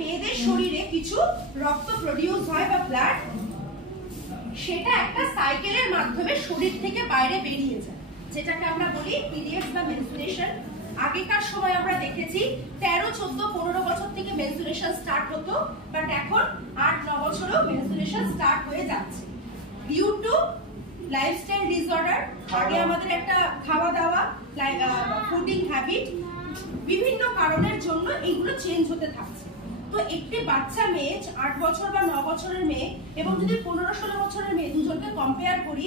মেয়েদের শরীরে কিছু রক্ত প্রডিউস হয় বা ব্লাড, সেটা একটা সাইকেলের মাধ্যমে শরীর থেকে বাইরে বেরিয়ে যায়, যেটাকে আমরা বলি পিরিয়ডস বা মেনস্ট্রুয়েশন। আগেকার সময় আমরা দেখেছি 13, 14, 15 বছর থেকে মেনস্ট্রুয়েশন স্টার্ট হতো, বাট এখন 8-9 বছরেও মেনস্ট্রুয়েশন স্টার্ট হয়ে যাচ্ছে ডিউ টু লাইফস্টাইল ডিসঅর্ডার। আগে আমাদের একটা খাওয়া দাওয়া, ফুডিং হ্যাবিট, বিভিন্ন কারণের জন্য এইগুলো চেঞ্জ হতে থাকছে। তো একটি বাচ্চা মেয়ে 8 বছর বা 9 বছরের মেয়ে এবং যদি 15-16 বছরের মেয়ে দুজনকে কম্পেয়ার করি,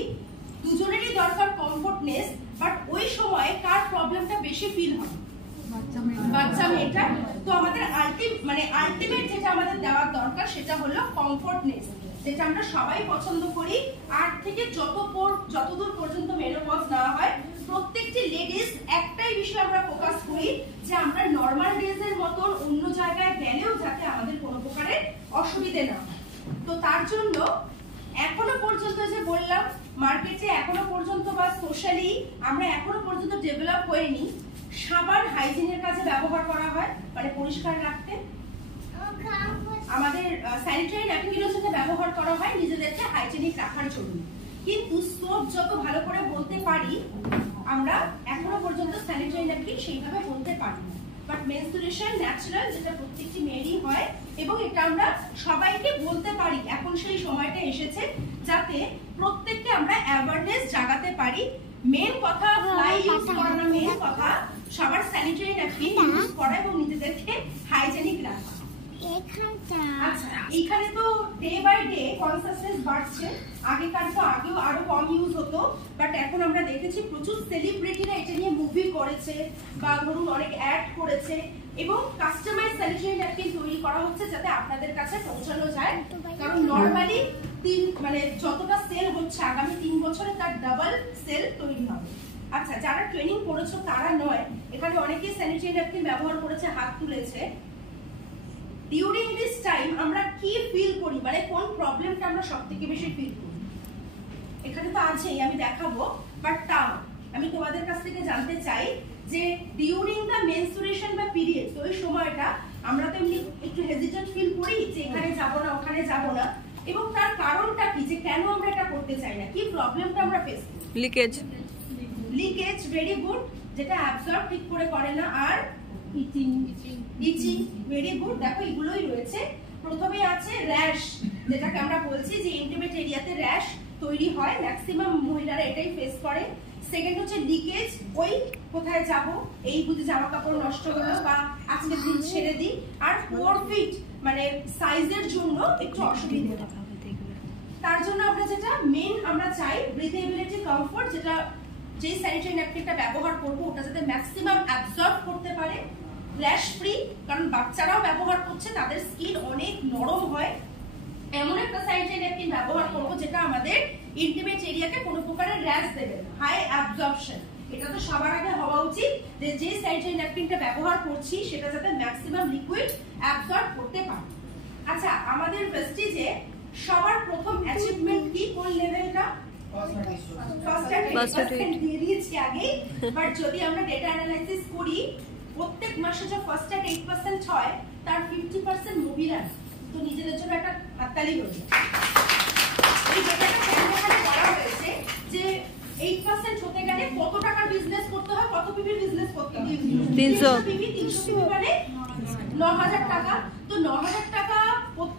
দুজনেরই দরকার কমফোর্টনেস, বাট ওই সময় কার প্রবলেমটা বেশি ফিল হয়? বাচ্চা মেয়েটা। তো আমাদের আলটিমেট যেটা আমাদের দেওয়ার দরকার সেটা হলো কমফোর্টনেস, যেটা আমরা সবাই পছন্দ করি। 8 থেকে যতদূর পর্যন্ত মেনোপজ না হয়, প্রত্যেকটি লেডিস একটাই বিষয় আমরা ফোকাস করি যে আমরা নর্মাল ডেজের মতন অন্য জায়গায় গেলেও যাতে আমাদের কোনো প্রকারের অসুবিধে না হয়। তো তার জন্য এখনো পর্যন্ত যে বললাম, মার্কেটে এখনো পর্যন্ত বা সোশ্যালি আমরা এখনো পর্যন্ত ডেভেলপ হয়নি, সাবান হাইজিনের কাজে ব্যবহার করা হয়, মানে পরিষ্কার রাখতে। আমাদের স্যানিটারি ন্যাপকিনও যেটা ব্যবহার করা হয় নিজেদেরকে হাইজেনিক রাখার জন্য। কিন্তু সোপ যত ভালো করে বলতে পারি, আমরা এখনো পর্যন্ত স্যানিটারি ন্যাপকিন সেইভাবে বলতে পারি না। বাট মেনস্ট্রুয়েশন ন্যাচারাল, যেটা প্রত্যেকটি মেয়েরই হয়, এবং এটা আমরা সবাইকে বলতে পারি। এখন সেই সময়টা এসেছে যাতে প্রত্যেককে আমরা অ্যাওয়ারনেস জাগাতে পারি। মেন কথা ফ্লাই ইউজ করা না, মেন কথা সবার স্যানিটারি ন্যাপকিন ইউজ করা এবং নিজেদেরকে হাইজেনিক রাখা। আচ্ছা, এইখানে তো ডে বাই ডে কনসাসনেস বাড়ছে। আগেও আরো কম ইউজ হতো, বাট এখন আমরা দেখেছি প্রচুর সেলিব্রিটিরা এটা নিয়ে মুভি করেছে বা ধরুন অনেক অ্যাড করেছে, এবং কাস্টমাইজ স্যানিটারি ন্যাপকিন তৈরি করা হচ্ছে যাতে আপনাদের কাছে পৌঁছানো যায়। কারণ নরমালি যতটা সেল হচ্ছে, আগামী 3 বছরে তার ডাবল সেল তৈরি হবে। আচ্ছা, যারা ট্রেনিং করেছো তারা নয়, এখানে অনেকেই স্যানিটারি ন্যাপকিন ব্যবহার করেছে, হাত তুলেছে। ডিউরিং দিস টাইম আমরা কি ফিল করি, মানে কোন প্রবলেমটা আমরা সবথেকে বেশি ফিল করি? এখানে তো আছেই, আমি দেখাবো, বাট তাও আমি তোমাদের কাছ থেকে জানতে চাই যে ডিউরিং দ্য মেনস্ট্রুয়েশন বা পিরিয়ড, ওই সময়টা আমরা তো এমনি একটু হেজিটেট ফিল করি যে এখানে যাব না, ওখানে যাব না, এবং তার কারণটা কি, যে কেন আমরা এটা করতে চাই না, কি প্রবলেমটা আমরা ফেস করি? লিকেজ, ভেরি গুড, যেটা অ্যাবজর্ব ঠিক করে না। আর ইচিং, ভেরি গুড। দেখো এগুলোই রয়েছে। প্রথমে আছে র্যাশ, যেটাকে আমরা বলছি যে ইন্টিমেট এরিয়াতে র্যাশ তৈরি হয়, ম্যাক্সিমাম মহিলারা এটাই ফেস করে। সেকেন্ড হচ্ছে লিকেজ, ওই কোথায় যাব, এই বুঝি জামা কাপড় নষ্ট হলো বা আজকে দিন ছেড়ে দিই। আর পোর ফিট, মানে সাইজের জন্য একটু অসুবিধা। তার জন্য আমরা যেটা মেন আমরা চাই, ব্রিথেবিলিটি, কমফোর্ট, যেটা যে স্যানিটারি ন্যাপকিনটা ব্যবহার করবো ওটা যাতে ম্যাক্সিমাম অ্যাবজর্ব করতে পারে। র্যাশ ফ্রি, কারণ বাচ্চারাও ব্যবহার করছে, তাদের স্কিন অনেক নরম হয়। এমন একটা স্যানিটারি ন্যাপকিন ব্যবহার করবো যেটা আমাদের ইন্টিমেট এরিয়াকে কোনো প্রকারের র্যাশ দেবে না। হাই অ্যাবজর্পশন, এটা তো সবার আগে হওয়া উচিত যে স্যানিটারি ন্যাপকিনটা ব্যবহার করছি সেটা যাতে ম্যাক্সিমাম লিকুইড অ্যাবজর্ব করতে পারে। আচ্ছা, আমাদের প্রেস্টিজে সবার প্রথম অ্যাচিভমেন্ট কি, কোন লেভেলটা? ফার্স্ট এড দিয়ে দিয়েছি আগে, বাট যদি আমরা ডেটা অ্যানালাইসিস করি, প্রত্যেক মাসে যে ফার্স্ট এড 8% হয়, তার 50% মহিলা। তো নিজেদের জন্য একটা হাততালি হয়ে যায়। এই ডেটাটা এখানে বলা হয়েছে যে 8% হতে গেলে কত টাকার বিজনেস করতে হয়, কত পিপির বিজনেস করতে হয়? 300 পিপি। 300 পিপি মানে 9000 টাকা। তো 9000 টাকা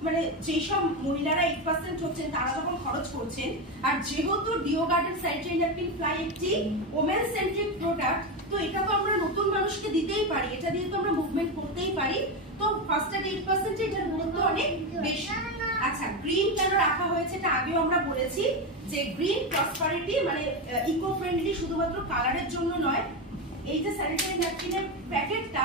মানে যেই সব মহিলারা 8% হচ্ছেন তারা যখন খরচ করছেন, আর যেহেতু Dio Garden sanitary napkin fly একটি ওমেন সেন্ট্রিক প্রোডাক্ট, তো এটা তো আমরা নতুন মানুষকে দিতেই পারি, এটা দিয়ে তো আমরা মুভমেন্ট করতেই পারি। তো ফার্স্ট এড 8% এটার মূল্য অনেক বেশি। আচ্ছা, গ্রিন কেন রাখা হয়েছে এটা আগেও আমরা বলেছি যে গ্রিন প্রসপারিটি, মানে ইকো ফ্রেন্ডলি, শুধুমাত্র কালারের জন্য নয়। এই যে স্যানিটারি ন্যাপকিনের প্যাকেটটা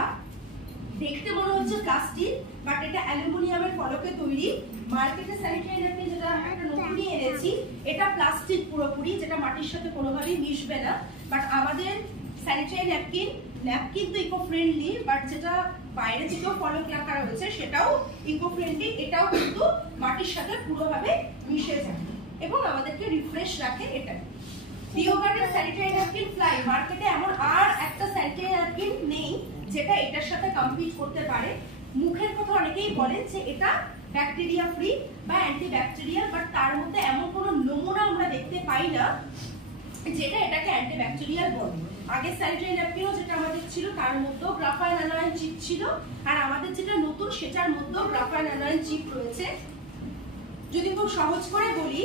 দেখতে মনে হচ্ছে প্লাস্টিক, বাট এটা অ্যালুমিনিয়ামের ফলকে তৈরি। মার্কেটে স্যানিটারি ন্যাপকিন যেটা একটা নতুনই এনেছি, এটা প্লাস্টিক পুরোপুরি, যেটা মাটির সাথে কোনোভাবেই মিশবে না। বাট আমাদের স্যানিটারি ন্যাপকিন তো ইকো ফ্রেন্ডলি, বাট যেটা বাইরে থেকেও ফলক রাখা রয়েছে সেটাও ইকো ফ্রেন্ডলি, এটাও কিন্তু মাটির সাথে পুরোভাবে মিশে যায় এবং আমাদেরকে রিফ্রেশ রাখে। এটা Dio Garden sanitary napkin fly, মার্কেটে এমন আর একটা স্যানিটারি ন্যাপকিন নেই যেটা এটার সাথে কম্পিট করতে পারে। মুখের কথা অনেকেই বলেন যে এটা ব্যাকটেরিয়া ফ্রি বা অ্যান্টিব্যাকটেরিয়াল, বাট তার মধ্যে এমন কোনো নমুনা আমরা দেখতে পাই না যেটা এটাকে অ্যান্টিব্যাকটেরিয়াল বলে। আগে স্যানিটারি ন্যাপকিনও যেটা আমাদের ছিল তার মধ্যেও গ্রাফাইন অ্যানোয়াইন চিপ ছিল, আর আমাদের যেটা নতুন সেটার মধ্যেও গ্রাফাইন অ্যানোয়াইন চিপ রয়েছে। যদি খুব সহজ করে বলি,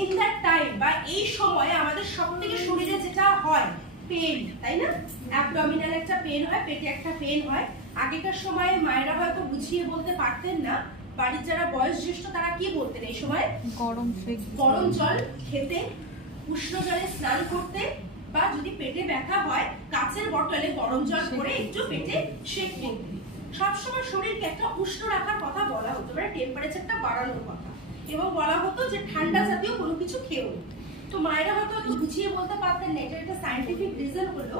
ইন দ্যাট টাইম বা এই সময়ে আমাদের সবথেকে শরীরে যেটা হয় পেন, তাই না? অ্যাবডোমিনাল একটা পেন হয়, পেটে একটা পেন হয়। আগেকার সময়ে মায়েরা হয়তো বুঝিয়ে বলতে পারতেন না, বাড়ির যারা বয়োজ্যেষ্ঠ তারা কি বলতেন এই সময়? গরম জল খেতে, উষ্ণ জলে স্নান করতে, বা যদি পেটে ব্যথা হয় কাচের বটলে গরম জল করে একটু পেটে সেঁক করতে। সবসময় শরীরকে একটা উষ্ণ রাখার কথা বলা হতো, মানে টেম্পারেচারটা বাড়ানোর কথা, এবং বলা হতো যে ঠান্ডা জাতীয় কোনো কিছু খেও। তো মায়েরা হয়তো একটু বুঝিয়ে বলতে পারতেন না। এটার একটা সায়েন্টিফিক রিজন হলো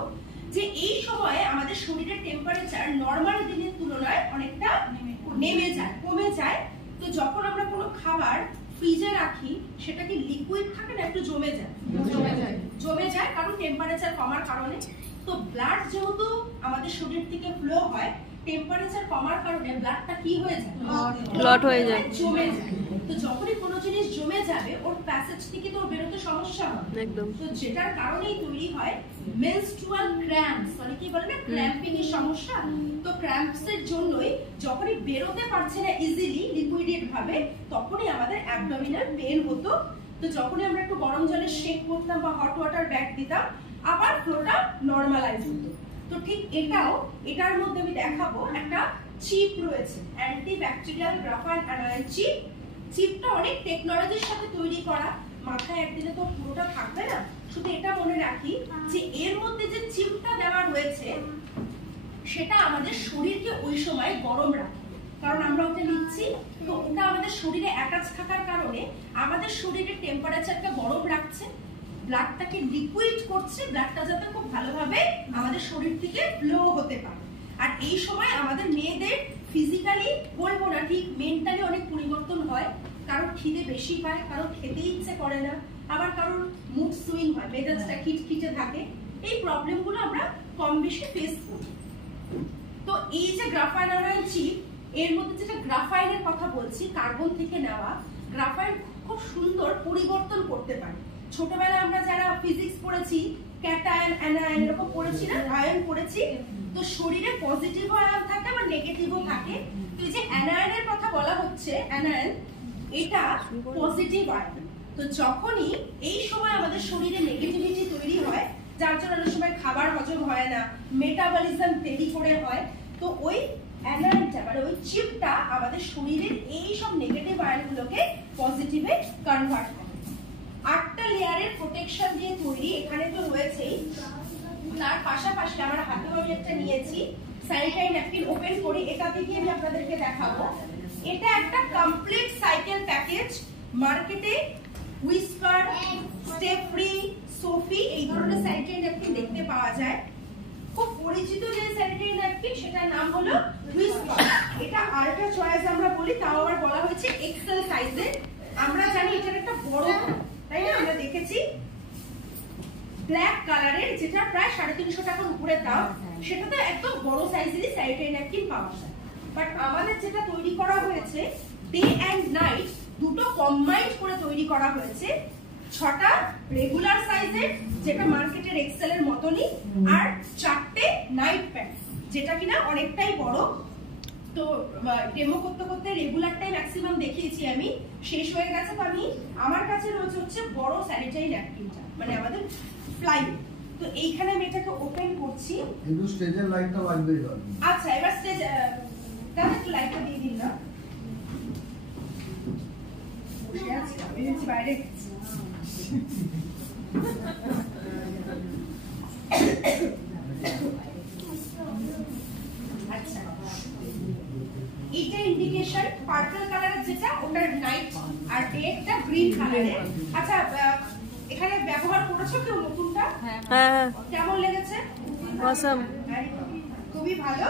যে এই সময়ে আমাদের শরীরের টেম্পারেচার নর্মাল দিনের তুলনায় অনেকটা নেমে যায়, কমে যায়। তো যখন আমরা কোনো খাবার ফ্রিজে রাখি সেটা কি লিকুইড থাকে না, একটু জমে যায়, জমে যায় কারণ টেম্পারেচার কমার কারণে। তো ব্লাড যেহেতু আমাদের শরীর থেকে ফ্লো হয়, টেম্পারেচার কমার কারণে ব্লাডটা কি হয়ে যায়? ক্লট হয়ে যায়, জমে যায়। তো যখনই কোনো জিনিস জমে যাবে ওর প্যাসেজ থেকে তো বেরোতে সমস্যা হবে একদম। তো যেটার কারণেই তৈরি হয় মেনস্ট্রুয়াল ক্র্যাম্পস, মানে কি বলে না, ক্র্যাম্পিং এর সমস্যা। তো ক্র্যাম্পস এর জন্যই যখনই বেরোতে পারছে না ইজিলি লিকুইডেড ভাবে, তখনই আমাদের অ্যাবডোমিনাল পেন হতো। তো যখনই আমরা একটু গরম জলে শেক করতাম বা হট ওয়াটার ব্যাগ দিতাম, আবার ফ্লোটা নরমালাইজ হতো। তো ঠিক এটার মধ্যে আমি দেখাবো একটা চিপ রয়েছে, অ্যান্টিব্যাকটেরিয়াল গ্রাফাইন অ্যানোয়াইন চিপ। চিপটা অনেক টেকনোলজির সাথে তৈরি করা, মাথায় একদিনে তো পুরোটা থাকবে না। শুধু এটা মনে রাখি যে এর মধ্যে যে চিপটা দেওয়া রয়েছে সেটা আমাদের শরীরকে ওই সময় গরম রাখে, কারণ আমরা ওটা নিচ্ছি। তো ওটা আমাদের শরীরে অ্যাটাচ থাকার কারণে আমাদের শরীরের টেম্পারেচারটা গরম রাখছে, ব্লাডটাকে লিকুইড করছে, ব্লাডটা যাতে খুব ভালোভাবে আমাদের শরীর থেকে ফ্লো হতে পারে। আর এই সময় আমাদের মেয়েদের ফিজিক্যালি বলবো না, ঠিক মেন্টালি অনেক পরিবর্তন হয়। কারোর খিদে বেশি পায়, কারোর খেতে ইচ্ছে করে না, আবার কারোর মুড সুইং হয়, মেজাজটা খিটখিটে থাকে। এই প্রবলেমগুলো আমরা কম বেশি ফেস করি। তো এই যে গ্রাফাইন অ্যানোয়াইন চিপ, এর মধ্যে যেটা গ্রাফাইনের কথা বলছি, কার্বন থেকে নেওয়া, গ্রাফাইন খুব সুন্দর পরিবর্তন করতে পারে। ছোটবেলায় আমরা যারা ফিজিক্স পড়েছি, ক্যাটায়ন অ্যানায়ন এরকম পড়েছি না, আয়ন পড়েছি। তো শরীরে পজিটিভ আয়ন থাকে আবার নেগেটিভও থাকে। তো এই যে অ্যানায়নের কথা বলা হচ্ছে, অ্যানায়ন এটা পজিটিভ আয়ন। তো যখনই এই সময় আমাদের শরীরে নেগেটিভিটি তৈরি হয়, যার জন্য অনেক সময় খাবার হজম হয় না, মেটাবলিজম দেরি করে হয়, তো ওই অ্যানায়নটা মানে ওই চিপটা আমাদের শরীরের এই সব নেগেটিভ আয়নগুলোকে পজিটিভে কনভার্ট করে। 8টা লেয়ারের প্রোটেকশন দিয়ে তৈরি, এখানে তো রয়েছেই। তার পাশাপাশি আমার হাতেও আমি একটা নিয়েছি স্যানিটারি ন্যাপকিন, ওপেন করি, এটা থেকে আমি আপনাদেরকে দেখাবো। এটা একটা কমপ্লিট সাইকেল প্যাকেজ। মার্কেটে হুইস্পার, স্টেপ ফ্রি, সোফি এই ধরনের স্যানিটারি ন্যাপকিন দেখতে পাওয়া যায়। খুব পরিচিত যে স্যানিটারি ন্যাপকিন সেটার নাম হলো হুইস্পার। এটা আল্ট্রা চয়েস আমরা বলি, তাও আবার বলা হয়েছে এক্সেল সাইজের। আমরা জানি এটার একটা বড়, তাই না? আমরা দেখেছি ব্ল্যাক কালারের, যেটা প্রায় 350 টাকার উপরে দাম, সেটাতে একদম বড় সাইজেরই স্যানিটারি ন্যাপকিন পাওয়া যায়। বাট আমাদের যেটা তৈরি করা হয়েছে ডে অ্যান্ড নাইট দুটো কম্বাইন্ড করে তৈরি করা হয়েছে। 6টা রেগুলার সাইজের, যেটা মার্কেটের এক্সেলের মতনই, আর 4টে নাইট প্যান্ট, যেটা কিনা অনেকটাই বড়। তো ডেমো করতে করতে রেগুলারটাই ম্যাক্সিমাম দেখিয়েছি আমি, শেষ হয়ে গেছে। তো আমি আমার কাছে রয়েছে হচ্ছে বড় স্যানিটারি ন্যাপকিনটা, মানে আমাদের ফ্লাই। তো এইখানে আমি এটাকে ওপেন করছি, কিন্তু স্টেজের লাইটটা লাগবেই। আচ্ছা, এবার স্টেজ দাদা একটু লাইটটা দিয়ে দিন না। বসে আছি আমি, বাইরে আচ্ছা, এটা ইন্ডিকেশন পার্পল কালারের, যেটা ওটার নাইট, আর ডেটা গ্রিন কালারের। আচ্ছা, এখানে ব্যবহার করেছো কেউ নতুনটা? হ্যাঁ, কেমন লেগেছে? অসাম, খুবই ভালো।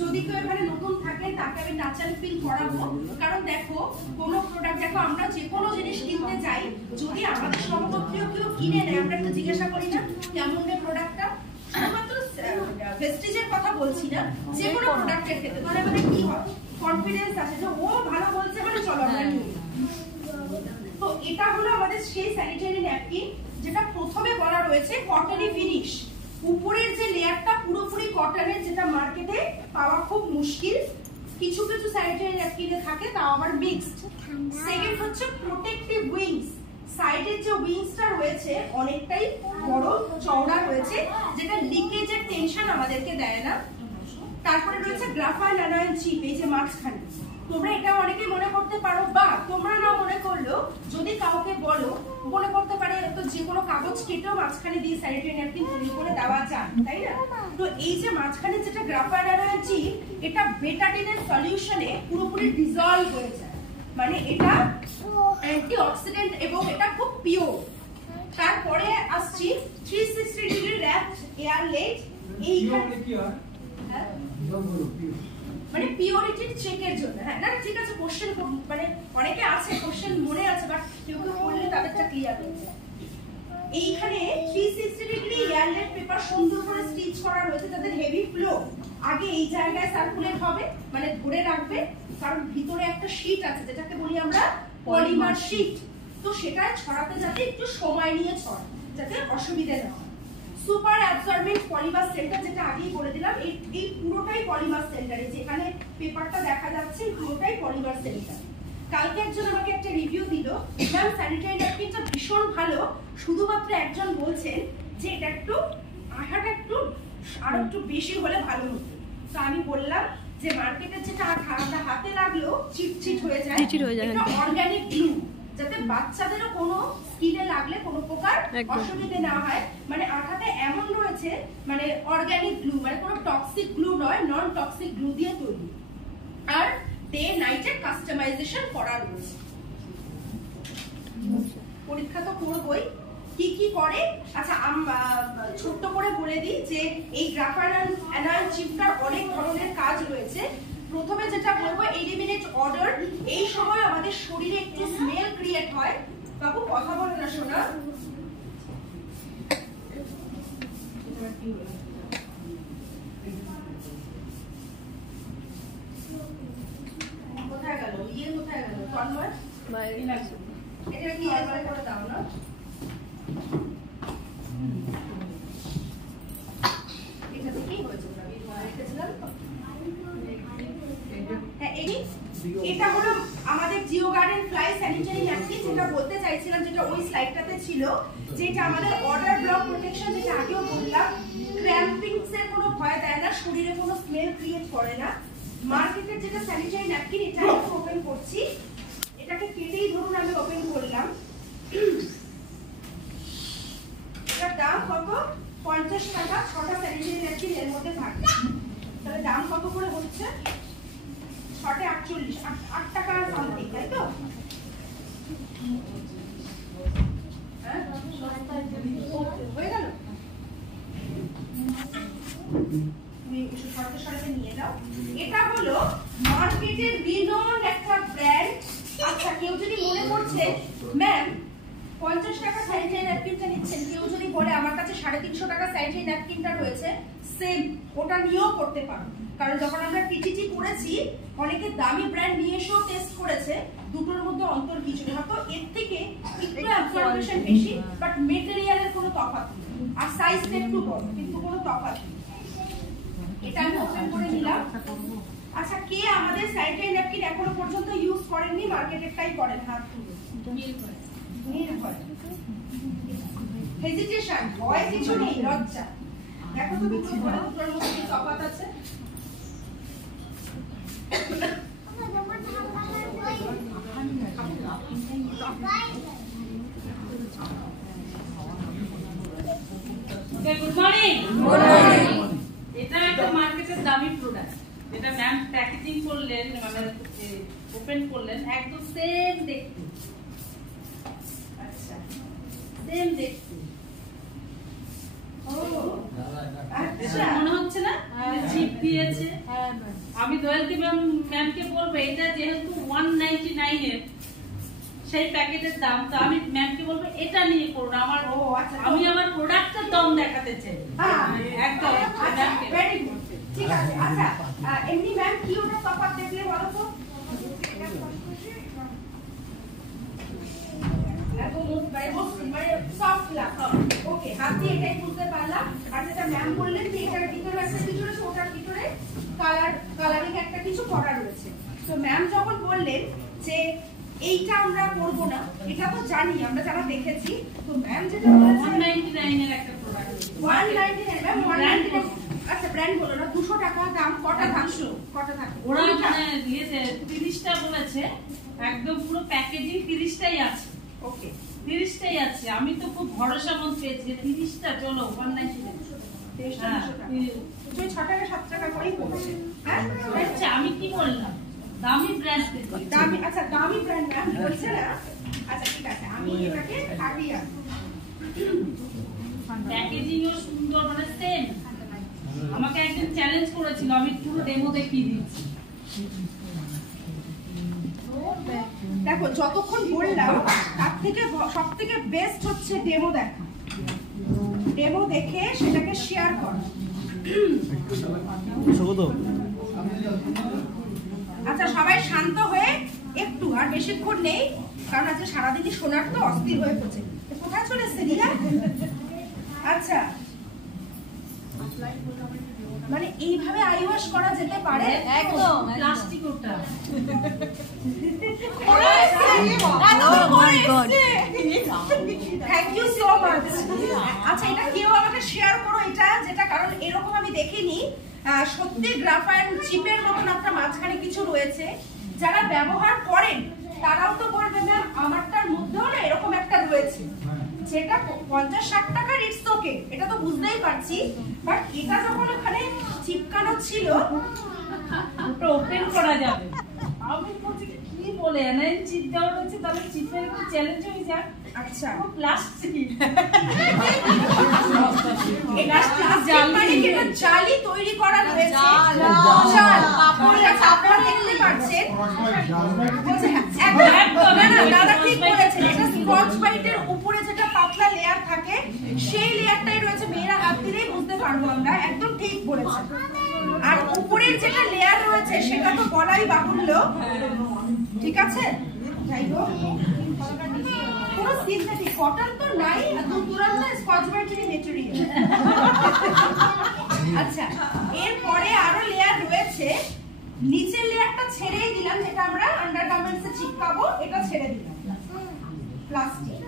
যদি কেউ এখানে নতুন থাকেন তাকে আমি টাচ এন্ড ফিল করাবো, কারণ দেখো কোনো প্রোডাক্ট, দেখো আমরা যে কোনো জিনিস কিনতে যাই, যদি আমাদের সমকক্ষীয় কেউ কিনে নেয়, আমরা একটু জিজ্ঞাসা করি না কেমন রে প্রোডাক্টটা? শুধুমাত্র ভেস্টিজের কথা বলছি না, যে কোনো প্রোডাক্টের ক্ষেত্রে মানে আমাদের কি হয় কনফিডেন্স আছে যে ও ভালো বলছে মানে চলো আমরা নিই। তো এটা হলো আমাদের সেই স্যানিটারি ন্যাপকিন যেটা প্রথমে বলা রয়েছে কটনি ফিনিশ, উপরের যে লেয়ারটা পুরোপুরি কটনের, যেটা মার্কেটে পাওয়া খুব মুশকিল, কিছু কিছু স্যানিটারি ন্যাপকিনে থাকে তাও আবার মিক্সড। সেকেন্ড হচ্ছে প্রোটেক্টিভ উইংস, সাইডের যে উইংসটা রয়েছে অনেকটাই বড় চওড়া রয়েছে যেটা লিকেজের টেনশন আমাদেরকে দেয় না। তারপরে রয়েছে গ্রাফাইট অ্যানয়েল চিপ, এই যে মাঝখানে তোমরা এটা অনেকেই মনে করতে পারো বা তোমরা না মনে করলেও যদি কাউকে বলো মনে করতে পারে তো যে কোনো কাগজ কেটেও মাঝখানে দিয়ে স্যানিটারি ন্যাপকিন তৈরি করে দেওয়া যায়, তাই না? তো এই যে মাঝখানে যেটা গ্রাফাইট অ্যানয়েল চিপ, এটা বেটাডিনের সলিউশনে পুরোপুরি ডিসলভ হয়ে যায়, মানে এটা অ্যান্টিঅক্সিডেন্ট এবং এটা খুব পিওর। তারপরে আসছি 360 ডিগ্রি র‍্যাপড এয়ারলেট, এইখানে কি হয় মানে পিওরিটির চেকের জন্য। হ্যাঁ না ঠিক আছে, কোশ্চেন মানে অনেকে আছে কোশ্চেন মনে আছে বাট কেউ কেউ পড়লে তাদেরটা ক্লিয়ার হয়ে যায়। এইখানে 360 ডিগ্রি এয়ারলেট পেপার সুন্দর করে স্টিচ করা রয়েছে যাতে হেভি ফ্লো আগে এই জায়গায় সার্কুলেট হবে, মানে ধরে রাখবে, কারণ ভিতরে একটা শীট আছে যেটাকে বলি আমরা পলিমার শীট, তো সেটা ছড়াতে যাতে একটু সময় নিয়ে ছড়ায় যাতে অসুবিধা না হয়। সুপার অ্যাবসর্বেন্ট পলিমার সেন্টার, যেটা আগেই বলে দিলাম, এই পুরোটাই পলিমার সেন্টারে, যেখানে পেপারটা দেখা যাচ্ছে পুরোটাই পলিমার সেন্টার। কালকে একজন আমাকে একটা রিভিউ দিল, ম্যাম স্যানিটারি ন্যাপকিনটা ভীষণ ভালো, শুধুমাত্র একজন বলছেন যে এটা একটু আঠাটা একটু আরো একটু বেশি হলে ভালো হতো। তো আমি বললাম যে মার্কেটে যেটা আঠা হাতে লাগলো চিটচিট হয়ে যায়, এটা অর্গানিক গ্লু, যাতে বাচ্চাদেরও কোনো স্কিনে লাগলে কোনো প্রকার অসুবিধা না হয়, মানে আঠাতে এমন রয়েছে মানে অর্গানিক গ্লু, মানে কোনো টক্সিক গ্লু নয়, নন টক্সিক গ্লু দিয়ে তৈরি, আর ডে নাইটের কাস্টমাইজেশন করা রয়েছে। পরীক্ষা তো করবই, কি কি করে আচ্ছা ছোট্ট করে বলে দিই যে এই গ্রাফাইট অ্যানয়েল চিপটার অনেক ধরনের কাজ রয়েছে। প্রথমে যেটা বলবো এলিমিনেট অডর, এই সময় আমাদের শরীরে একটু স্মেল ক্রিয়েট হয়। বাবু কথা বলো না শোনা, কোথায় গেল কোথায় গেল তন্ময়, এটা কি একবার করে দাও না। এটা কি হয়েছে রেখেছিলাম তো, হ্যাঁ এটা হলো আমাদের Jio garden fly sanitary napkin, যেটা বলতে চাইছিলাম, যেটা ওই স্লাইডটাতে ছিল, যেটা আমাদের অর্ডার ব্লক প্রোটেকশন, যেটা আগেও বললাম, ক্র্যাম্পিংস এর কোনো ভয় দেয় না, শরীরে কোনো স্মেল ক্রিয়েট করে না। মার্কেটের যেটা স্যানিটারি ন্যাপকিন, এটা আমি ওপেন করছি, এটাকে কেটেই ধরুন আমি ওপেন করলাম, এটার দাম কত 50 টাকা, 6টা স্যানিটারি ন্যাপকিন এর মধ্যে থাকে, তাহলে দাম কত করে হচ্ছে 6টে 48, 8 টাকা সামথিং, তাই তো? হয়ে গেল, নিয়ে যাও। এটা হলো মার্কেটের রিনোন একটা ব্র্যান্ড। আচ্ছা কেউ যদি মনে করছে ম্যাম 50 টাকা স্যানিটারি ন্যাপকিনটা নিচ্ছেন, কেউ যদি বলে আমার কাছে 350 টাকা স্যানিটারি ন্যাপকিনটা রয়েছে, সেম ওটা নিয়েও করতে পারো, কারণ যখন আমরা টিটিটি করেছি অনেকে দামি ব্র্যান্ড নিয়ে এসেও টেস্ট করেছে, দুটোর মধ্যে অন্তর কিছু না, তো এর থেকে একটু অ্যাবজর্বেশন বেশি, বাট মেটেরিয়ালের কোনো তফাৎ নেই, আর সাইজটা একটু বড়, কিন্তু কোনো তফাৎ নেই। এটা আমি ওপেন করে নিলাম। আচ্ছা কে আমাদের স্যানিটারি ন্যাপকিন এখনো পর্যন্ত ইউজ করেননি, মার্কেটেরটাই করেন, হাত নির্ভয়, হেজিটেশন, ভয় কিছু নেই, লজ্জা, দেখো তো দুটোর মধ্যে কি তফাৎ আছে। Good morning. Good morning. এটা একটা মার্কেটের দামি প্রোডাক্ট, যেটা ম্যাম প্যাকেজিং করলেন, মানে ওপেন করলেন, একদম সেম দেখতে। আচ্ছা সেম দেখতে, ও আচ্ছা মনে হচ্ছে না চিপ দিয়েছে। আমি দয়ালতি ম্যামকে বলবো, এটা যেহেতু 199 এর, সেই প্যাকেটের দাম। তো আমি ম্যামকে বলবো এটা নিয়ে করুন, আমার আচ্ছা, আমি আমার প্রোডাক্টের দাম দেখাতে চাই। একদম ভেরি গুড, ঠিক আছে। আচ্ছা এমনি ম্যাম কি ওটা তফাৎ দেখলে বলো তো? ওকে, হাত দিয়ে এটাই বুঝতে পারলাম। আর যেটা ম্যাম বললেন যে এটার ভিতরে একটা কিছু রয়েছে, ওটার ভিতরে কালারিং একটা কিছু করা রয়েছে। তো ম্যাম যখন বললেন যে এইটা আমরা করব না, এটা তো জানি আমরা যারা দেখেছি। তো ম্যাম যেটা বলেছেন 199 এর একটা প্রোডাক্ট, 199 ম্যাম 199। আচ্ছা ব্র্যান্ড বলো না, 200 টাকা দাম। কটা থাকছো? কটা থাকে? ওরা মানে দিয়েছে 30টা বলেছে, একদম পুরো প্যাকেজিং 30টাই আছে। ওকে 30টাই আছে। আমি তো খুব ভরসা মন পেয়েছি 30টা চলো 199। হ্যাঁ 6 টাকা 7 টাকা করেই পড়ছে। হ্যাঁ আচ্ছা আমি কি বললাম, দামি ব্র্যান্ড দামি। আচ্ছা দামি ব্র্যান্ড ম্যাম বলছে না। আচ্ছা ঠিক আছে, আমি এটাকে কাটিয়ে প্যাকেজিং ও সুন্দর, মানে সেম। আমাকে একজন চ্যালেঞ্জ করেছিল, আমি পুরো ডেমো দেখিয়ে দিচ্ছি। দেখো যতক্ষণ বললাম তার থেকে সব থেকে বেস্ট হচ্ছে ডেমো দেখা। ডেমো দেখে সেটাকে শেয়ার করা। আচ্ছা সবাই শান্ত হয়ে একটু, আর বেশিক্ষণ নেই, কারণ আজকে সারাদিনই শোনার তো অস্থির হয়ে পড়ছে। কোথায় চলে এসছে রিয়া? আচ্ছা মানে এইভাবে আই ওয়াশ করা যেতে পারে? একদম প্লাস্টিক ওটা। Thank you so much. আচ্ছা এটা কেউ আমাকে শেয়ার করো এটা, যেটা কারণ এরকম আমি দেখিনি। সত্যি গ্রাফাইট চিপের মতন একটা মাঝখানে কিছু রয়েছে। যারা ব্যবহার করেন তারাও তো বলবে ম্যাম আমারটার মধ্যেও না এরকম একটা রয়েছে, যেটা 50-60 টাকার। ইটস ওকে, এটা তো বুঝতেই পারছি। বাট এটা যখন ওখানে চিপকানো ছিল, ওটা ওপেন করা যাবে। আমি বলছি কি বলে এনআইএন চিপ দেওয়া রয়েছে, তাহলে চিপের একটু চ্যালেঞ্জ হয়ে যাক। আচ্ছা প্লাস্টিক এটা প্লাস্টিক মানে কি? এটা জালি তৈরি করা রয়েছে। জাল কাপড়, আপনারা দেখতে পাচ্ছেন। দাদা ঠিক বলেছেন, এটা স্কচ ব্রাইটের উপরে যেটা পাতলা লেয়ার থাকে সেই লেয়ারটাই রয়েছে। মেয়েরা হাত দিলেই বুঝতে পারবো আমরা, একদম ঠিক বলেছেন। আর উপরের যেটা লেয়ার রয়েছে সেটা তো বলাই বাহুল্য, ঠিক আছে? যাই হোক পুরো সিনথেটিক, কটন তো নাই, তুরন্ত স্কচ ব্রাইটেরই ম্যাটেরিয়াল। আচ্ছা এরপরে আরো লেয়ার রয়েছে। নিচের লেয়ারটা ছেড়েই দিলাম, যেটা আমরা আন্ডারগার্মেন্টসে চিপকাবো, এটা ছেড়ে দিলাম প্লাস্টিক।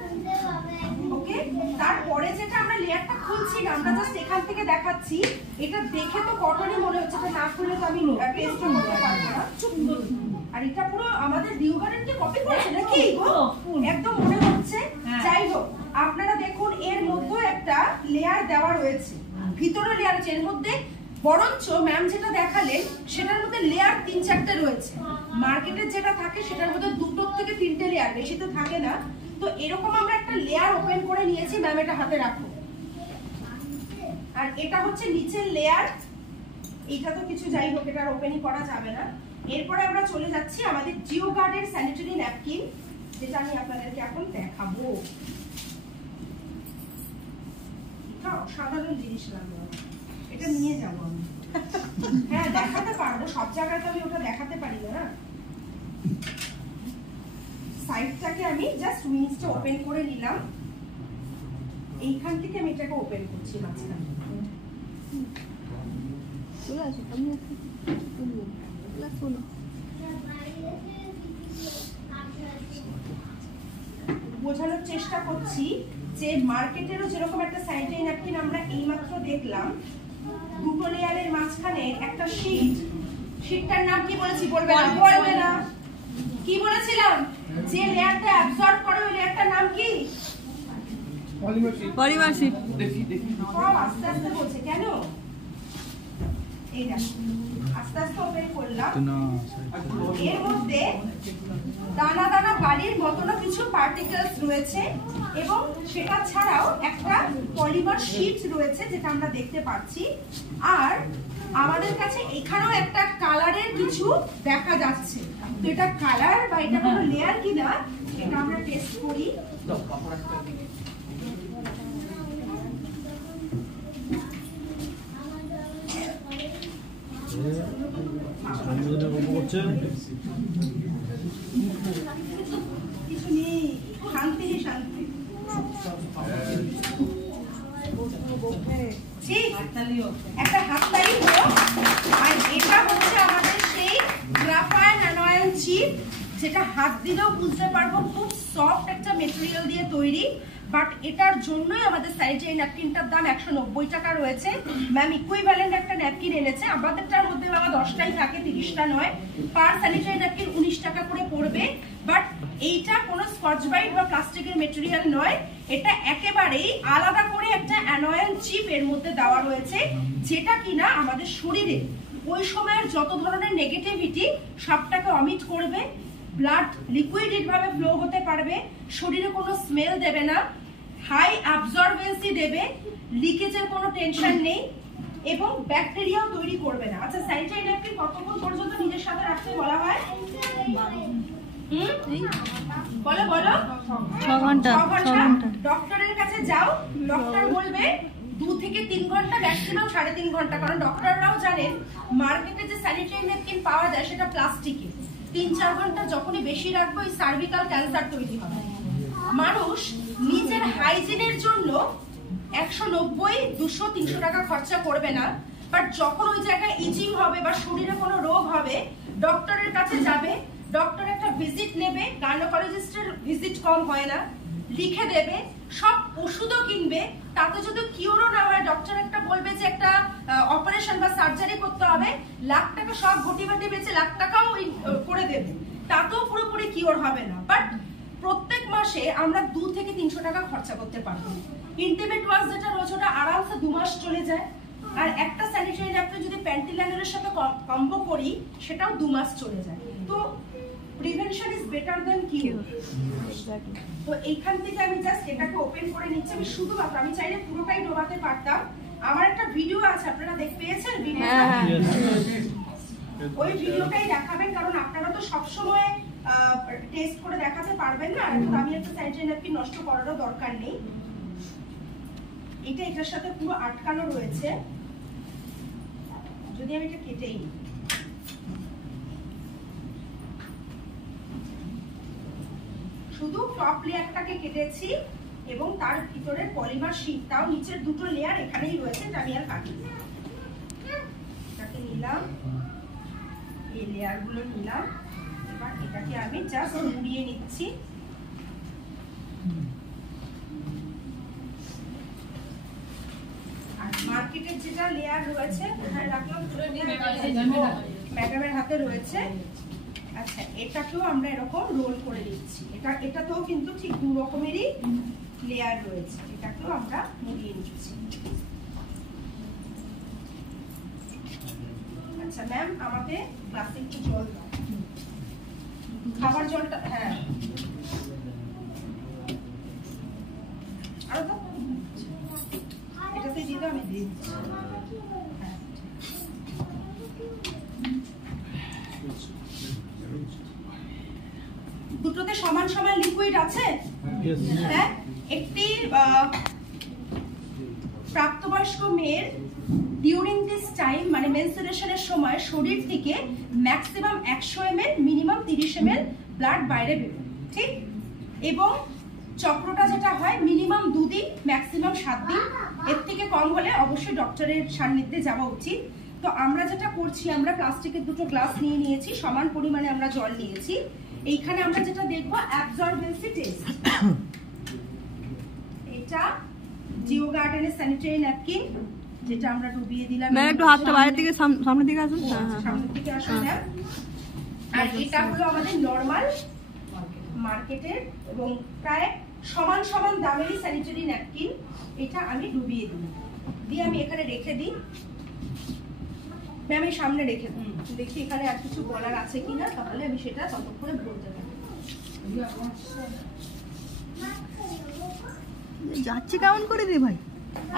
ওকে, তারপরে যেটা আমরা লেয়ারটা খুলছি না, আমরা জাস্ট এখান থেকে দেখাচ্ছি। এটা দেখে তো কটনই মনে হচ্ছে, এটা না খুললে তো আমি টেস্ট করতে পারবো না। আর এটা পুরো আমাদের ডিওডোরেন্টকে কপি করেছে নাকি? একদম মনে হচ্ছে। যাই হোক আপনারা দেখুন এর মধ্যে একটা লেয়ার দেওয়া রয়েছে, ভিতরে লেয়ার আছে এর মধ্যে। বরঞ্চ ম্যাম যেটা দেখালেন সেটার মধ্যে লেয়ার 3-4টে রয়েছে। মার্কেটে যেটা থাকে সেটার মধ্যে 2 থেকে 3টে লেয়ার, বেশি তো থাকে না। তো এরকম আমরা একটা লেয়ার ওপেন করে নিয়েছি। ম্যাম এটা হাতে রাখো। আর এটা হচ্ছে নিচের লেয়ার। এটা তো কিছু যাই হোক, এটা ওপেনই করা যাবে না। এরপরে আমরা চলে যাচ্ছি আমাদের জিও গার্ডের স্যানিটারি ন্যাপকিন, যেটা আমি আপনাদেরকে এখন দেখাবো। এটা অসাধারণ জিনিস লাগলো, এটা নিয়ে যাবো আমি। হ্যাঁ দেখাতে পারবো, সব জায়গায় তো আমি ওটা দেখাতে পারি না। সাইডটাকে আমি জাস্ট উইংসটা ওপেন করে নিলাম। এইখান থেকে আমি এটাকে ওপেন করছি মাঝখানে। বোঝানোর চেষ্টা করছি যে মার্কেটেরও যেরকম একটা স্যানিটারি ন্যাপকিন আমরা এইমাত্র দেখলাম, 2টো লেয়ারের মাঝখানে একটা শীট। শীটটার নাম কি বলেছি? বলবে না। কি বলেছিলাম? যে লেয়ারটা অ্যাবজর্ব করে ওই লেয়ারটার নাম কি? Polymer sheet. আস্তে আস্তে বলছে কেন? এই দেখো আস্তে আস্তে ওপেন করলাম। এর মধ্যে দানা দানা বালির মতন কিছু পার্টিকেলস রয়েছে, এবং সেটা ছাড়াও একটা পলিমার শীট রয়েছে যেটা আমরা দেখতে পাচ্ছি। আর আমাদের কাছে এখানেও একটা কালারের কিছু দেখা যাচ্ছে, তো এটা কালার বা এটা কোনো লেয়ার কিনা এটা আমরা টেস্ট করি। কিছু নেই, শান্তি শান্তি। একটা হাততালি হলো। আর এটা হচ্ছে আমাদের সেই গ্রাফাইট ন্যানোআয়ন চিপ, যেটা হাত দিলেও বুঝতে পারবো খুব সফট একটা মেটেরিয়াল দিয়ে তৈরি। বাট এটার জন্যই আমাদের স্যানিটারি ন্যাপকিনটার দাম 190 টাকা রয়েছে। ম্যাম ইকুইভ্যালেন্ট একটা ন্যাপকিন এনেছে, আমাদেরটার মধ্যে বাবা 10টাই থাকে, 30টা নয়। পার স্যানিটারি ন্যাপকিন 19 টাকা করে পড়বে। বাট এইটা কোনো স্কচ ব্রাইট বা প্লাস্টিকের মেটেরিয়াল নয়, এটা একেবারেই আলাদা করে একটা অ্যানোয়ন চিপ এর মধ্যে দেওয়া রয়েছে, যেটা কিনা আমাদের শরীরে ওই সময়ের যত ধরনের নেগেটিভিটি সবটাকে অমিট করবে। ব্লাড লিকুইড ভাবে ফ্লো হতে পারবে, শরীরে কোনো স্মেল দেবে না, হাই অ্যাবজর্বেন্সি দেবে, লিকেজের কোনো টেনশন নেই এবং ব্যাকটেরিয়াও তৈরি করবে না। আচ্ছা, স্যানিটারি ন্যাপকিন কতক্ষণ পর্যন্ত নিজের সাথে রাখতে বলা হয়? বলো বলো। 6 ঘন্টা। ডক্টরের কাছে যাও, ডক্টর বলবে 2 থেকে 3 ঘন্টা, ম্যাক্সিমাম 3.5 ঘন্টা। কারণ ডক্টররাও জানেন মার্কেটে যে স্যানিটারি ন্যাপকিন পাওয়া যায় সেটা প্লাস্টিকের। 3-4 ঘন্টা যখনই বেশি রাখবো ওই সার্ভিক্যাল ক্যান্সার তৈরি হবে। মানুষ নিজের হাইজিনের জন্য 190, 200, 300 টাকা খরচা করবে না। বাট যখন ওই জায়গায় ইচিং হবে বা শরীরে কোনো রোগ হবে, ডক্টরের কাছে যাবে, ডক্টর একটা ভিজিট নেবে, গাইনোকোলজিস্টের ভিজিট কম হয় না, লিখে দেবে, সব ওষুধও কিনবে। তাতে যদি কিউরও না হয়, ডক্টর একটা বলবে যে একটা অপারেশন বা সার্জারি করতে হবে, লাখ টাকা সব ঘটি বাটি বেঁচে লাখ টাকাও করে দেবে, তাতেও পুরোপুরি কিওর হবে না। বাট প্রত্যেক মাসে আমরা 2 থেকে 300 টাকা খরচা করতে পারবো। ইন্টিমেট ওয়াশ যেটা রোজ, ওটা আরামসে 2 মাস চলে যায়। আর একটা স্যানিটারি ন্যাপকিন যদি প্যান্টি লাইনারের সাথে কম্বো করি, সেটাও 2 মাস চলে যায়। তো প্রিভেনশন ইজ বেটার দ্যান কিউর। তো এইখান থেকে আমি জাস্ট এটাকে ওপেন করে নিচ্ছি। আমি শুধুমাত্র, আমি চাইলে পুরোটাই ডোবাতে পারতাম। আমার একটা ভিডিও আছে, আপনারা পেয়েছেন ভিডিওটা? ওই ভিডিওটাই দেখাবেন, কারণ আপনারা তো সবসময় টেস্ট করে দেখাতে পারবেন না। তো আমি একটা স্যানিটারি ন্যাপকিন নষ্ট করারও দরকার নেই। এটা এটার সাথে পুরো আটকানো রয়েছে। যদি আমি এটা কেটেই নিই, শুধু টপ লেয়ারটাকে কেটেছি এবং তার ভিতরে পলিমার শীটটাও, নিচের দুটো লেয়ার এখানেই রয়েছে, এটা আমি আর কাটিনি। এটাকে নিলাম, এই লেয়ারগুলো নিলাম, এবার এটাকে আমি জাস্ট মুড়িয়ে নিচ্ছি। আর মার্কেটের যেটা লেয়ার রয়েছে কোথায় রাখলাম, ম্যাডামের হাতে রয়েছে। আচ্ছা, এটাকেও আমরা এরকম রোল করে দিচ্ছি। এটাতেও কিন্তু ঠিক 2 রকমেরই লেয়ার রয়েছে, এটাকেও আমরা মুড়িয়ে নিচ্ছি। আচ্ছা ম্যাম, আমাকে গ্লাসে একটু জল দাও, খাবার জলটা। হ্যাঁ, আরো দাও, এটাতে দিয়ে দাও, আমি দিয়ে দিচ্ছি। দুটোতে সমান সমান লিকুইড আছে। হ্যাঁ, একটি প্রাপ্তবয়স্ক মেয়ের ডিউরিং দিস টাইম, মানে মেনস্ট্রুয়েশনের সময় শরীর থেকে maximum 100 ml, minimum 30 ml blood বাইরে বেরোয়, ঠিক? এবং চক্রটা যেটা হয় মিনিমাম 2 দিন, ম্যাক্সিমাম 7 দিন। এর থেকে কম হলে অবশ্যই ডক্টরের সান্নিধ্যে যাওয়া উচিত। তো আমরা যেটা করছি, আমরা প্লাস্টিকের 2টো গ্লাস নিয়ে নিয়েছি, সমান পরিমাণে আমরা জল নিয়েছি। এইখানে আমরা যেটা দেখবো অ্যাবজর্বেন্সি টেস্ট। এটা জিও গার্ডেনের স্যানিটারি ন্যাপকিন, যেটা আমরা ডুবিয়ে দিলাম। ম্যাম একটু হাতটা বাইরের দিকে, সামনের দিকে আসুন। সামনের দিকে আসুন ম্যাম। আর এটা হলো আমাদের নরমাল মার্কেটের এবং প্রায় সমান সমান দামেরই স্যানিটারি ন্যাপকিন। এটা আমি ডুবিয়ে দিই, দিয়ে আমি এখানে রেখে দিই। ম্যাম এই সামনে রেখে দিই, দেখি এখানে আর কিছু বলার আছে কিনা, তাহলে আমি সেটা ততক্ষণে বলতে পারি। যাচ্ছে কেমন করে রে ভাই?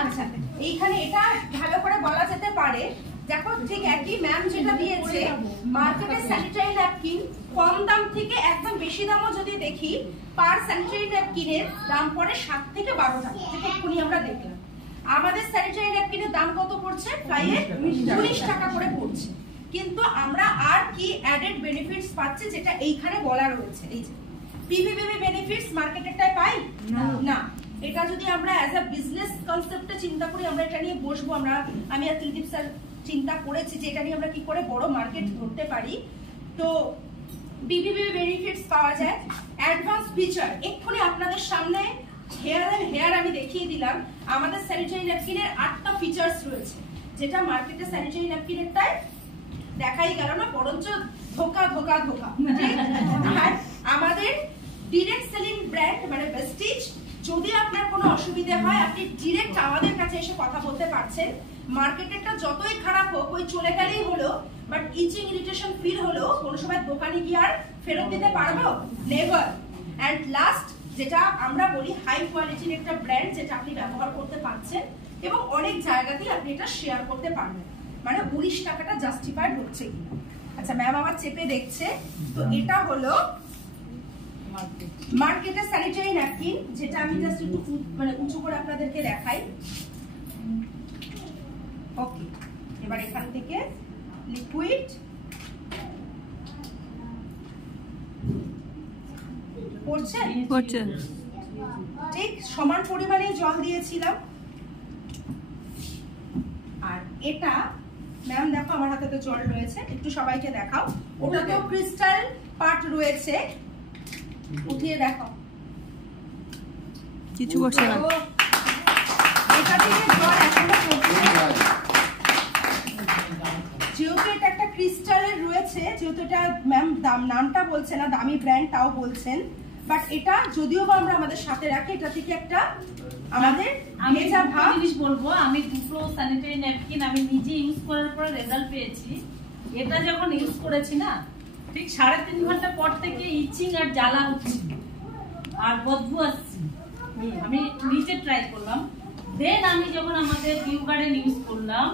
আচ্ছা, এইখানে এটা ভালো করে বলা যেতে পারে দেখো ঠিক একই ম্যাম যেটা দিয়েছে মার্কেটে স্যানিটারি ন্যাপকিন কম দাম থেকে একদম বেশি দামও যদি দেখি পার স্যানিটারি ন্যাপকিনের দাম পড়ে 7 থেকে 12 টাকা, যেটা এক্ষুনি আমরা দেখলাম। আমাদের স্যানিটারি ন্যাপকিনের দাম কত পড়ছে? প্রায় 19 টাকা করে পড়ছে। কিন্তু আমরা আর কি অ্যাডেড বেনিফিটস পাচ্ছি যেটা এইখানে বলা রয়েছে। এই যে পিভিপিবি বেনিফিটস মার্কেটেরটায় পাই না। এটা যদি আমরা অ্যাজ আ বিজনেস কনসেপ্টে চিন্তা করি, আমরা এটা নিয়ে বসবো, আমি আর ত্রিদীপ স্যার চিন্তা করেছি যে এটা নিয়ে আমরা কি করে বড় মার্কেট ধরতে পারি। তো পিভিপিবি বেনিফিটস পাওয়া যায়, অ্যাডভান্স ফিচার এক্ষুনি আপনাদের সামনে হেয়ার আমি দেখিয়ে দিলাম। আমাদের স্যানিটারি ন্যাপকিনের 8টা ফিচার্স রয়েছে, যেটা মার্কেটে স্যানিটারি ন্যাপকিনেরটায় দেখাই গেল না, বরঞ্চ ধোকা ধোকা ধোকা। আর আমাদের ডিরেক্ট সেলিং ব্র্যান্ড মানে প্রেস্টিজ, যদি আপনার কোনো অসুবিধা হয় আপনি ডিরেক্ট আমাদের কাছে এসে কথা বলতে পারছেন। মার্কেটেরটা যতই খারাপ হোক, ওই চলে গেলেই হলো, বাট ইচিং ইরিটেশন ফিল হলো কোনো সময় দোকানে গিয়ে আর ফেরত দিতে পারবো? নেভার। অ্যান্ড লাস্ট যেটা আমরা বলি, হাই কোয়ালিটির একটা ব্র্যান্ড যেটা আপনি ব্যবহার করতে পারছেন এবং অনেক জায়গাতেই আপনি এটা শেয়ার করতে পারবেন, মানে 19 টাকাটা জাস্টিফাইড হচ্ছে কিনা। আচ্ছা ম্যাম আমার চেপে দেখছে, তো এটা হলো মার্কেটের স্যানিটারি ন্যাপকিন, যেটা আমি জাস্ট একটু মানে উঁচু করে আপনাদেরকে দেখাই। ওকে, এবার এখান থেকে লিকুইড পড়ছে, ঠিক সমান পরিমাণে জল দিয়েছিলাম। আর এটা ম্যাম দেখো আমার হাতে তো জল রয়েছে, একটু সবাইকে দেখাও, ওটাতেও ক্রিস্টাল পার্ট রয়েছে, উঠিয়ে দেখাও। কিছু করছে না, এটা থেকে জল এখনো পড়ছে। যেহেতু এটা একটা ক্রিস্টালের রয়েছে, যেহেতু এটা ম্যাম নামটা বলছে না, দামি ব্র্যান্ড তাও বলছেন, বাট এটা যদিও বা আমরা আমাদের সাথে রাখি, এটা থেকে একটা আমাদের ভেজা ভাব। জিনিস বলবো, আমি দুটো স্যানিটারি ন্যাপকিন আমি নিজে ইউজ করার পর রেজাল্ট পেয়েছি। এটা যখন ইউজ করেছি না, ঠিক 3.5 ঘন্টা পর থেকে ইচিং আর জ্বালা হচ্ছে আর বদবু আসছে। আমি নিজে ট্রাই করলাম, দেন আমি যখন আমাদের ভিউ গার্ডেন ইউজ করলাম,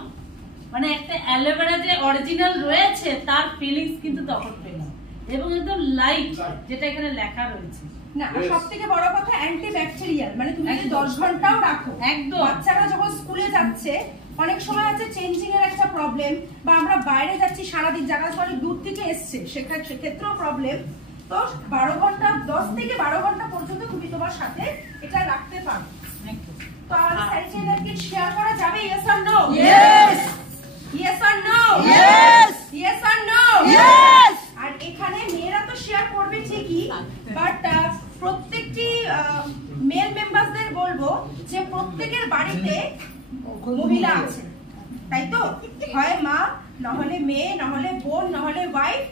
মানে একটা অ্যালোভেরা যে অরিজিনাল রয়েছে তার ফিলিংস কিন্তু তখন পেলাম, এবং একদম লাইট যেটা এখানে লেখা রয়েছে। না, সবথেকে বড় কথা অ্যান্টি ব্যাকটেরিয়াল, মানে তুমি যদি 10 ঘন্টাও রাখো, একদম বাচ্চারা যখন স্কুলে যাচ্ছে অনেক সময় আছে চেঞ্জিং এর একটা প্রবলেম, বা আমরা বাইরে যাচ্ছি সারাদিন, জায়গা অনেক দূর থেকে এসছে, সেক্ষেত্রেও প্রবলেম। তো 12 ঘন্টা 10 থেকে 12 ঘন্টা পর্যন্ত তুমি তোমার সাথে এটা রাখতে পারো। তো আমাদের স্যানিটারি ন্যাপকিন শেয়ার করা যাবে? Yes or no? Yes. Yes or no? Yes. Yes or no? Yes. আর এখানে মেয়েরা তো শেয়ার করবে ঠিকই, বাট প্রত্যেকটি মেল মেম্বারদের বলবো যে প্রত্যেকের বাড়িতে মহিলা আছে, তাই তো? হয় মা, নহলে মেয়ে, নহলে বোন, নহলে ওয়াইফ।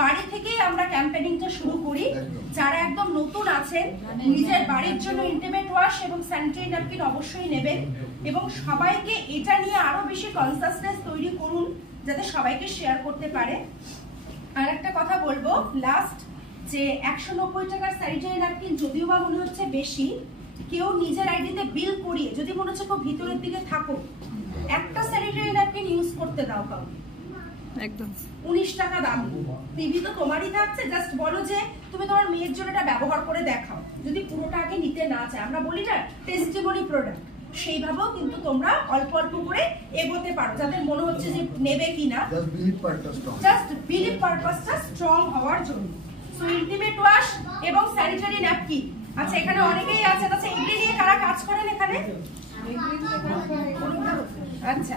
বাড়ি থেকেই আমরা ক্যাম্পেইনিংটা শুরু করি। যারা একদম নতুন আছেন, নিজের বাড়ির জন্য ইন্টিমেট ওয়াশ এবং স্যানিটারি ন্যাপকিন অবশ্যই নেবেন, এবং সবাইকে এটা নিয়ে আরো বেশি কনসাসনেস তৈরি করুন যাতে সবাইকে শেয়ার করতে পারে। আর একটা কথা বলবো লাস্ট, যে 190 টাকার স্যানিটারি ন্যাপকিন যদিও বা মনে হচ্ছে বেশি, কেউ নিজের আইডিতে বিল করিয়ে যদি মনে হচ্ছে খুব ভিতরের দিকে থাকো, একটা স্যানিটারি ন্যাপকিন ইউজ করতে দাও কাউকে, একদম 19 টাকা দাম। পিভি তো তোমারই থাকছে, জাস্ট বলো যে তুমি তোমার মেয়ের জন্য এটা ব্যবহার করে দেখাও। যদি পুরোটা আগে নিতে না চায়, আমরা বলি না টেস্টিমনি প্রোডাক্ট, সেইভাবেও কিন্তু তোমরা অল্প অল্প করে এগোতে পারো, যাদের মনে হচ্ছে যে নেবে কিনা, জাস্ট বিলিভ পারপাসটা স্ট্রং হওয়ার জন্য। সো ইন্টিমেট ওয়াশ এবং স্যানিটারি ন্যাপকিন। আচ্ছা এখানে অনেকেই আছে, আচ্ছা এগুলি নিয়ে কারা কাজ করেন এখানে? আচ্ছা